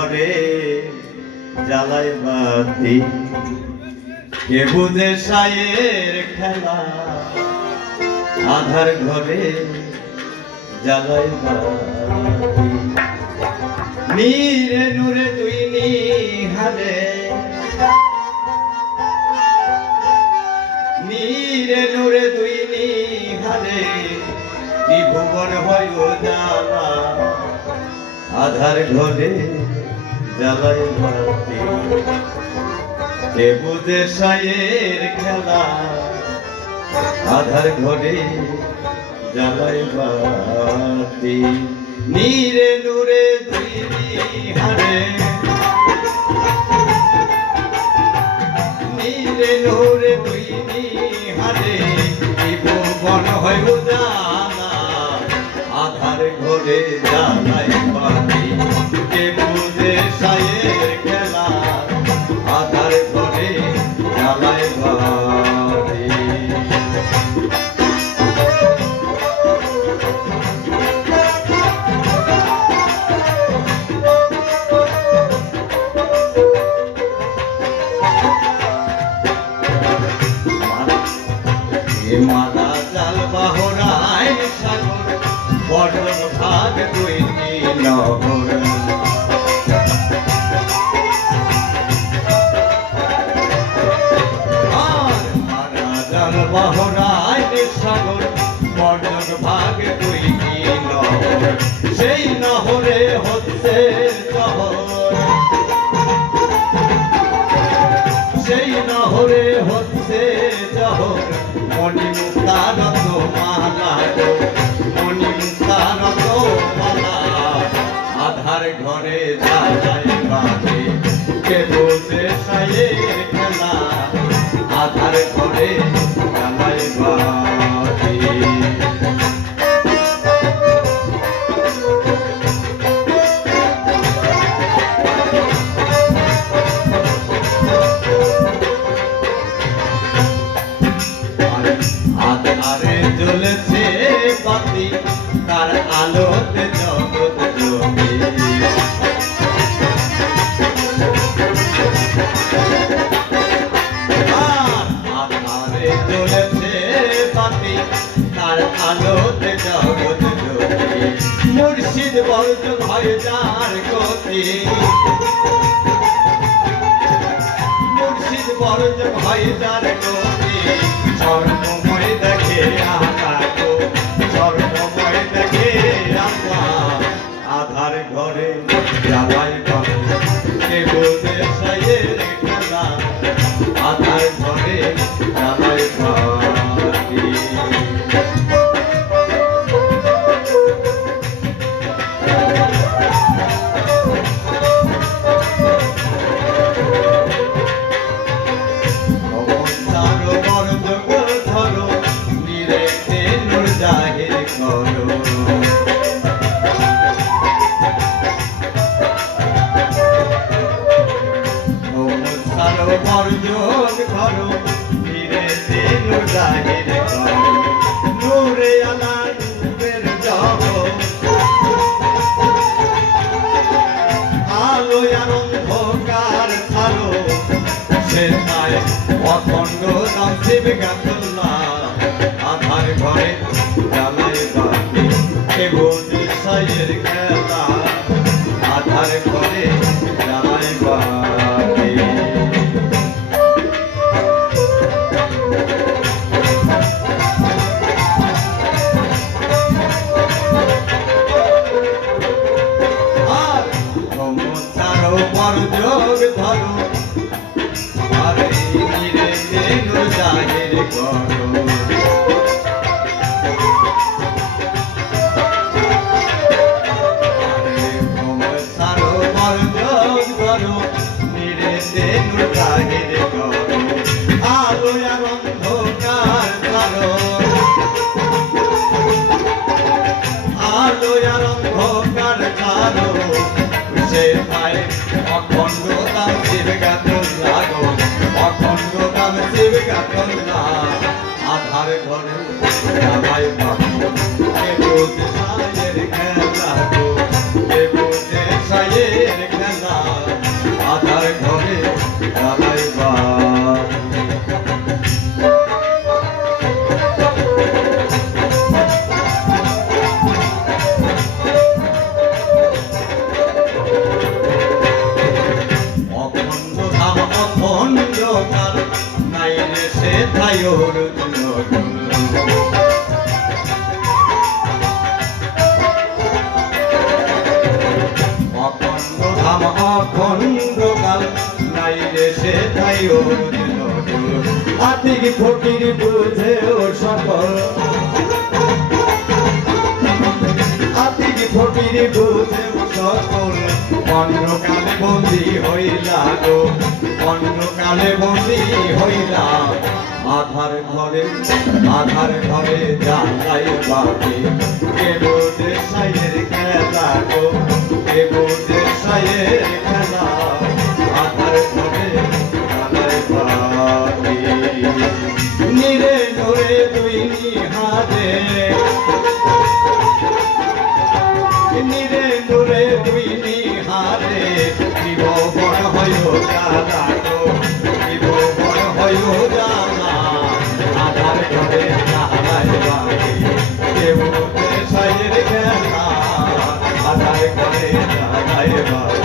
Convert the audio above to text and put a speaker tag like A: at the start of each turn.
A: ঘরে জ্বালায় বাতি। কে বুঝে সায়ের খেলা? আধার ঘরে জ্বালায় বাতি। নীরে নূরে দুই নিহারে নীরে নূরে দুই নিহারে ত্রিভুবন হয় জানা আধার ঘরে জ্বালাই বাতি কে বুঝে খেলা, আধার ঘরে জ্বালাই বাতি নীরে নূরে দুই হারে নীরে নূরে দুই সেই নহরে হচ্ছে সেই নহরে হচ্ছে জহর মণি মুক্তারত মালা আধার ঘরে যায় বাজে কে বোঝে সায়ের খেলা? আধার ঘরে মুর্শিদ বর্জ ভয় যার গতি। মুর্শিদ বরজ ভাই তার গতি। স্বর্ণময় দেখে আকাশ স্বর্ণময় দেখে অবস্থারও বরদ ধরো, নিরেটে জাহির করো। নূরে আলা নূরের জগৎ, আলোয় আর অন্ধকার ছাড়ো। সেটাই অখণ্ড নাম শিব অখণ্ড নাম সেবিকা কন্যা আধার ঘরে আমায় পাবো এ বলতে সায়ের খেলা গো। এ বলতে সায়ের খেলা। অখণ্ডকাল নাই সে তাই দিল আতিক ফকির বুঝে ও সকল আতিক ফকির বুঝে ও সকল অন্যকালে বন্দি হইলা গো। অন্যকালে বন্দি হইলা আধার ঘরে আধার ঘরে জানলাই বাকি। কে বোঝে সাইয়ের খেলা গো কে বোঝে সাইয়ের খেলা। আধার ঘরে জানলাই বাকি। নিরে নরে তুই নিহারে। নিরে নুরে দুই নিহারে। জীব বড় জানা Eva.